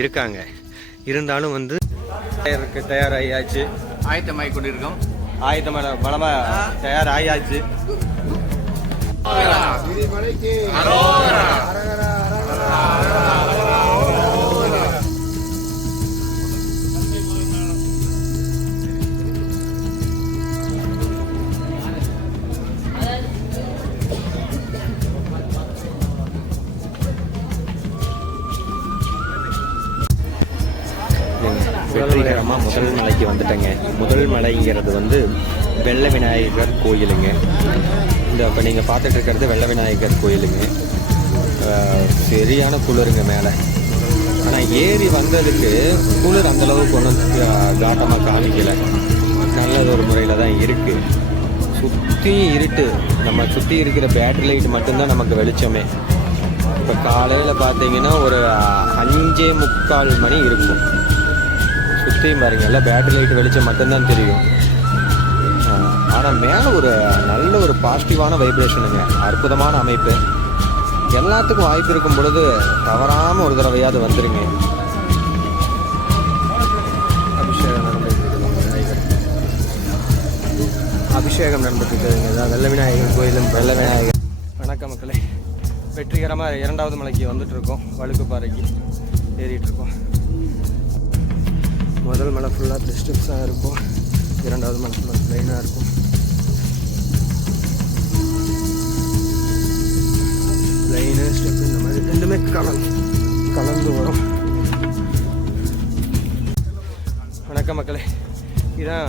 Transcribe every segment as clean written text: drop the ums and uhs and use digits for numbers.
இருக்காங்க. இருந்தாலும் வந்து தயாராகியாச்சு, ஆயத்தமாகி கொண்டிருக்கோம். ஆயத்தமான பலமாக தயாராகியாச்சு. வெற்றிகரமாக முதல் மலைக்கு வந்துட்டேங்க. முதல் மலைங்கிறது வந்து வெள்ள விநாயகர் கோயிலுங்க. இந்த இப்போ நீங்கள் பார்த்துட்டு இருக்கிறது வெள்ள விநாயகர் கோயிலுங்க. சரியான குளிருங்க மேலே. ஆனால் ஏறி வந்ததுக்கு குளிர் அந்தளவுக்கு ஒன்றும் காட்டமாக காமிக்கலை. நல்லது ஒரு முறையில் தான் இருக்குது. சுற்றி இருட்டு. நம்ம சுற்றி இருக்கிற பேட்டரி லைட் மட்டும்தான் நமக்கு வெளிச்சமே. இப்போ காலையில் பார்த்தீங்கன்னா ஒரு 5:45 மணி இருக்கும். சுற்றியும் பாருங்க, எல்லாம் பேட்டரி லைட் வெளிச்சம் மட்டும்தான் தெரியும். ஆனால் மேலே ஒரு நல்ல ஒரு பாசிட்டிவான வைப்ரேஷனுங்க. அற்புதமான அமைப்பு. எல்லாத்துக்கும் வாய்ப்பு இருக்கும் பொழுது தவறாமல் ஒரு தடவையாவது வந்துடுங்க. அபிஷேகம் நடந்துட்டுருக்குதுங்க. இதான் வெள்ள விநாயகர் கோயிலும் வெள்ள விநாயகர். வணக்கம் மக்களே, வெற்றிகரமாக 2வது மலைக்கு வந்துட்டுருக்கோம். வழுக்குப்பாறைக்கு ஏறிட்டுருக்கோம். முதல் மலை ஃபுல்லாக ஸ்டெப்ஸாக இருக்கும். 2வது மலை ஃபுல்லாக ப்ளைனாக இருக்கும். ப்ளைனு ஸ்டெப் இந்த மாதிரி ரெண்டுமே கலந்து வரும். வணக்கம் மக்களே, இதுதான்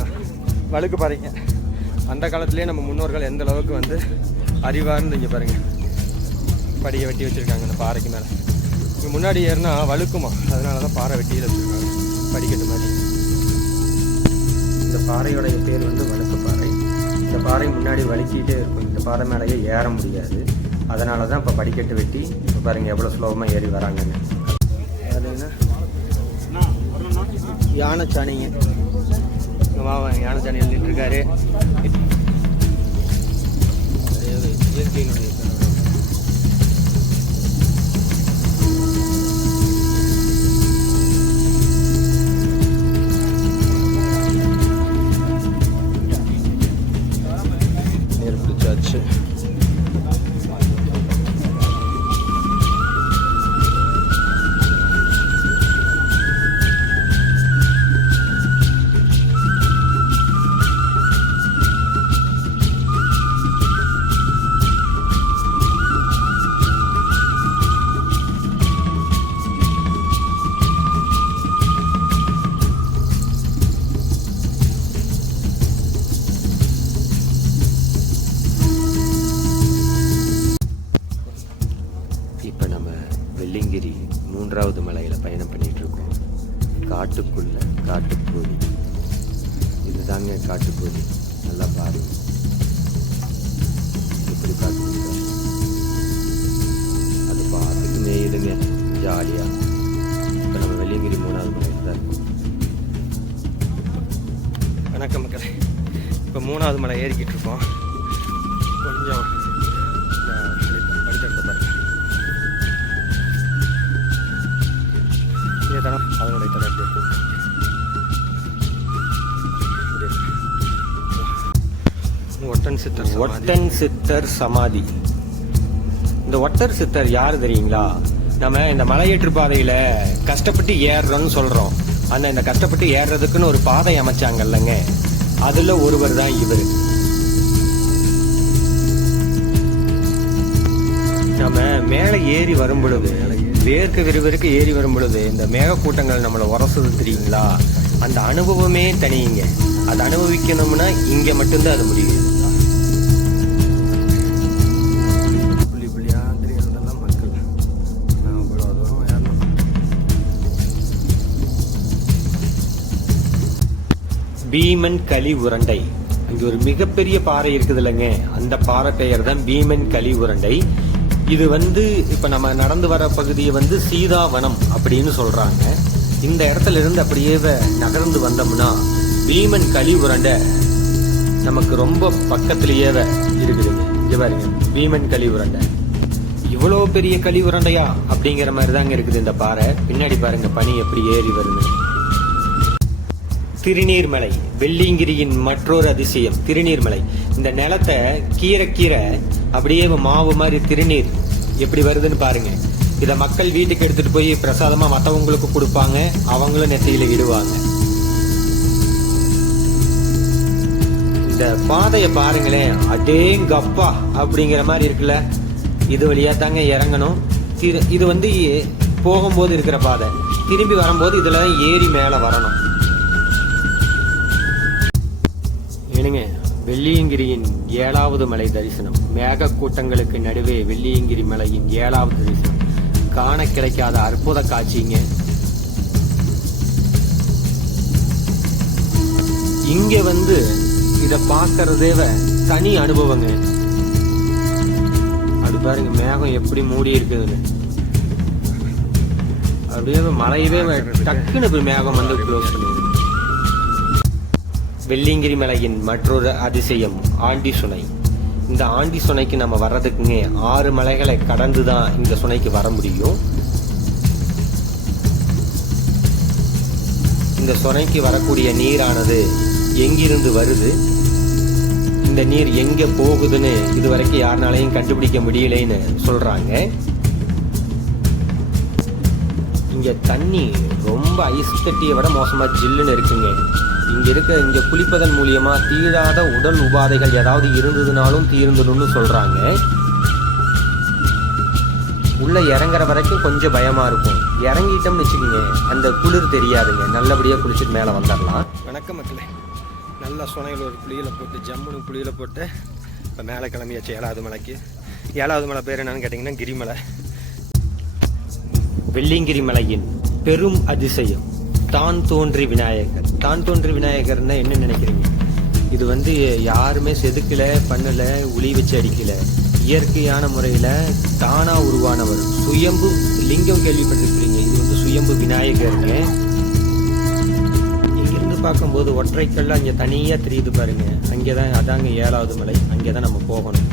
வழுக்குப்பாறைங்க. அந்த காலத்துலேயே நம்ம முன்னோர்கள் எந்த அளவுக்கு வந்து அறிவார்ந்து இங்கே பாருங்கள் படியை வெட்டி வச்சுருக்காங்க இந்த பாறைக்கு மேலே. இங்கே முன்னாடி ஏறினா வழுக்குமா, அதனால தான் பாறை வெட்டியில் வச்சுருக்காங்க படிக்கட்டு மாதிரி. இந்த பாறையோடைய பேர் வந்து வழுக்குப்பாறை. இந்த பாறை முன்னாடி வழுக்கிட்டே இருக்கும். இந்த பாறை மேலேயே ஏற முடியாது. அதனால தான் இப்போ படிக்கட்டு வெட்டி இப்போ பாருங்கள் எவ்வளோ ஸ்லோவமாக ஏறி வராங்கன்னு. அதுன்னா யானைச்சாணிங்க. யானைச்சாணி எழுதிட்டுருக்காரு. இயற்கையினுடைய இப்போ நம்ம வெள்ளிங்கிரி 3வது மலையில் பயணம் பண்ணிகிட்ருக்கோம். காட்டுக்குள்ள காட்டுக்கோழி. இதுதாங்க காட்டுக்கோழி. நல்லா பாருங்க, எப்படி பார்க்குறீங்க. அது பார்த்துட்டு மேயுதுங்க ஜாலியாக. இப்போ நம்ம வெள்ளிங்கிரி 3வது மலையில் தான் இருக்கோம். வணக்கம் மக்களே, இப்போ 3வது மலை ஏறிக்கிட்டு இருக்கோம். கொஞ்சம் படித்தெடுத்த பாருங்க. அதனுடைய தடை ஒட்டன் சித்தர் சமாதி. இந்த ஒட்டர் சித்தர் யாரு தெரியுங்களா? நம்ம இந்த மலையேற்று பாதையில கஷ்டப்பட்டு ஏறுறோம்னு சொல்றோம். ஆனா இந்த கஷ்டப்பட்டு ஏறுறதுக்குன்னு ஒரு பாதை அமைச்சாங்கல்லங்க, அதுல ஒருவர் தான் இவர். நம்ம மேலே ஏறி வரும் பொழுது, வேர்க்க விறுவிறுக்கு ஏறி வரும் பொழுது இந்த மேகக்கூட்டங்கள் நம்மளை உரசுது தெரியுங்களா? அந்த அனுபவமே தனியுங்க. அதை அனுபவிக்கணும்னா இங்கே மட்டும்தான் அது முடியும். புள்ளி புள்ளியா தெரியறதெல்லாம் மக்கள். அவ்வளோ தூரம் ஏறணும். பீமன் களி உருண்டை. அங்கே ஒரு மிகப்பெரிய பாறை இருக்குது இல்லைங்க, அந்த பாறை பெயர் தான் பீமன் களி உருண்டை. இது வந்து இப்போ நம்ம நடந்து வர பகுதியை வந்து சீதாவனம் அப்படின்னு சொல்கிறாங்க. இந்த இடத்துல இருந்து அப்படியே நகர்ந்து வந்தோம்னா பீமன் களி உருண்டை நமக்கு ரொம்ப பக்கத்துலேயே இருக்குதுங்க. இங்கே பாருங்க, பீமன் களி உருண்டை இவ்வளோ பெரிய கழிவுரண்டையா அப்படிங்கிற மாதிரி தாங்க இருக்குது இந்த பாறை. பின்னாடி பாருங்க பனி எப்படி ஏறி வருது. திருநீர்மலை வெள்ளியங்கிரியின் மற்றொரு அதிசயம் திருநீர்மலை. இந்த நிலத்தை கீரை அப்படியே மாவு மாதிரி திருநீர் எப்படி வருதுன்னு பாருங்க. இதை மக்கள் வீட்டுக்கு எடுத்துட்டு போய் பிரசாதமா மற்றவங்களுக்கு கொடுப்பாங்க, அவங்களும் நெத்தியில இடுவாங்க. இந்த பாதையை பாருங்களேன், அடேங்கப்பா அப்படிங்கிற மாதிரி இருக்குல்ல. இது வழியா தாங்க இறங்கணும். இது வந்து போகும்போது இருக்கிற பாதை, திரும்பி வரும்போது இதுல ஏறி மேல வரணும். ஏனுங்க, வெள்ளியங்கிரியின் 7வது மலை தரிசனம். மேக கூட்டங்களுக்கு நடுவே வெள்ளியங்கிரி மலையின் 7வது தரிசனம். காண கிடைக்காத அற்புத காட்சிங்க. இங்க வந்து இத பாக்குறதே தனி அனுபவங்க. அது பாருங்க மேகம் எப்படி மூடி இருக்குதுன்னு. அப்படியே மலையவே டக்குன்னு மேகம் வந்து க்ளோஸ் பண்ணிடுது. வெள்ளியங்கிரி மலையின் மற்றொரு அதிசயம் ஆண்டி சுனை. இந்த ஆண்டி சுனைக்கு நம்ம வர்றதுக்குங்க 6 மலைகளை கடந்து தான் இந்த சுனைக்கு வர முடியும். இந்த சுனைக்கு வரக்கூடிய நீரானது எங்கிருந்து வருது, இந்த நீர் எங்க போகுதுன்னு இதுவரைக்கும் யாருனாலையும் கண்டுபிடிக்க முடியலைன்னு சொல்றாங்க. இங்க தண்ணி ரொம்ப ஐஸ் கட்டியை விட மோசமா ஜில்லுன்னு இருக்குங்க. இங்க குளிப்பதன் மூலியமா தீராத உடல் உபாதைகள் ஏதாவது இருந்ததுனாலும் தீர்ந்துடும்னு சொல்றாங்க. உள்ள இறங்குற வரைக்கும் கொஞ்சம் பயமா இருக்கும். இறங்கிட்டோம்னு வச்சுக்கோங்க, அந்த குளிர் தெரியாதுங்க. நல்லபடியா குளிச்சுட்டு மேல வந்துடலாம். வணக்கம் மக்களே. நல்லா சுனையில் ஒரு புளியில போட்டு ஜம்முன்னு புளியில போட்டு இப்போ மேலே கிளம்பியாச்சு 7வது மலைக்கு. 7வது மலை பேர் என்னன்னு கேட்டிங்கன்னா கிரிமலை. வெள்ளியங்கிரி மலையின் பெரும் அதிசயம் தான் தோன்றி விநாயகர். தான் தோன்றி விநாயகர்னா என்ன நினைக்கிறீங்க? இது வந்து யாருமே செதுக்கல, பண்ணல, உளி வச்சு அடிக்கல. இயற்கையான முறையில தானா உருவானவர். சுயம்பு லிங்கம் கேள்விப்பட்டிருக்கிறீங்க. இது வந்து சுயம்பு விநாயகருங்க. இங்கிருந்து பார்க்கும்போது ஒற்றைக்கல்ல அங்கே தனியா தெரியுது பாருங்க. அங்கேதான், அதாங்க 7வது மலை. அங்கேதான் நம்ம போகணும்.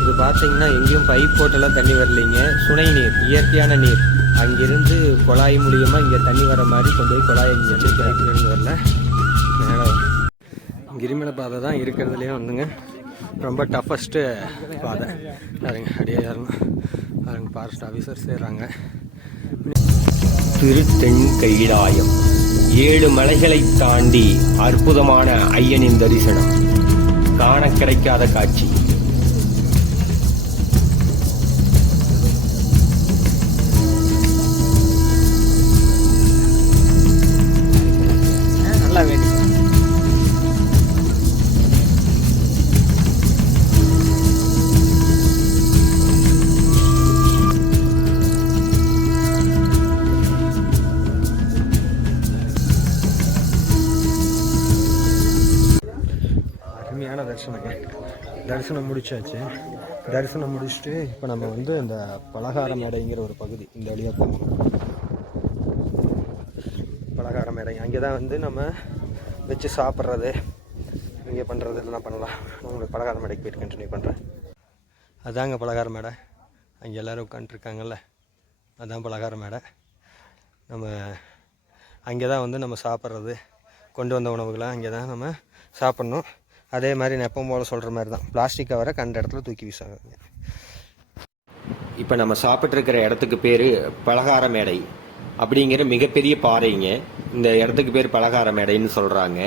இது பார்த்தீங்கன்னா எங்கேயும் பைப் போட்டெல்லாம் தண்ணி வரலைங்க. சுனை நீர், இயற்கையான நீர். அங்கிருந்து குழாய் மூலியமா இங்க தண்ணி வர மாதிரி கொண்டு போய் குழாய் இங்கே வச்சு பைப்லேருந்து வரல. மேலே கிரிமலை பாதை தான் இருக்கிறதுலேயே வந்துங்க ரொம்ப டஃபஸ்ட்டு பாதை. பாருங்க அப்படியே யாருங்க பாருங்க, ஃபாரஸ்ட் ஆஃபீஸர் செய்கிறாங்க. திருத்தென் கைலாயம் 7 மலைகளை தாண்டி அற்புதமான ஐயனின் தரிசனம். காண கிடைக்காத காட்சி. நல்லா வேணும். அருமையான தரிசனம் முடிச்சாச்சு. தரிசனம் முடிச்சுட்டு இப்போ நம்ம வந்து இந்த பலகார மேடைங்கிற ஒரு பகுதி, இந்த வழியாக போகணும். பலகார மேடை அங்கே தான் வந்து நம்ம வச்சு சாப்பிட்றது, இங்கே பண்ணுறது இதெல்லாம் பண்ணலாம். உங்களுக்கு பலகார மேடைக்கு போயிட்டு கண்டினியூ பண்ணுறேன். அதாங்க பலகார மேடை. அங்கே எல்லோரும் உட்காந்துருக்காங்கல்ல, அதுதான் பலகார மேடை. நம்ம அங்கே தான் வந்து நம்ம சாப்பிட்றது, கொண்டு வந்த உணவுகளை அங்கே தான் நம்ம சாப்பிட்ணும். அதே மாதிரி நான் எப்பவும் போல் சொல்கிற மாதிரி தான், பிளாஸ்டிக் கவரை கண்ட இடத்துல தூக்கி வீசாங்க. இப்போ நம்ம சாப்பிட்ருக்கிற இடத்துக்கு பேர் பலகார மேடை அப்படிங்கிற மிகப்பெரிய பாறைங்க. இந்த இடத்துக்கு பேர் பலகார மேடைன்னு சொல்கிறாங்க.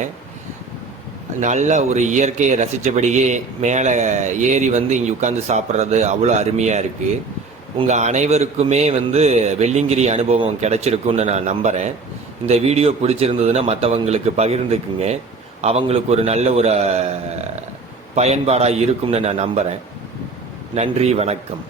நல்ல ஒரு இயற்கையை ரசித்தபடியே மேலே ஏறி வந்து இங்கே உட்காந்து சாப்பிட்றது அவ்வளோ அருமையாக இருக்குது. உங்கள் அனைவருக்குமே வந்து வெள்ளியங்கிரி அனுபவம் கிடைச்சிருக்குன்னு நான் நம்புகிறேன். இந்த வீடியோ பிடிச்சிருந்ததுன்னா மற்றவங்களுக்கு பகிர்ந்துக்குங்க. அவங்களுக்கு ஒரு நல்ல ஒரு பயன்பாடாக இருக்கும்னு நான் நம்புகிறேன். நன்றி, வணக்கம்.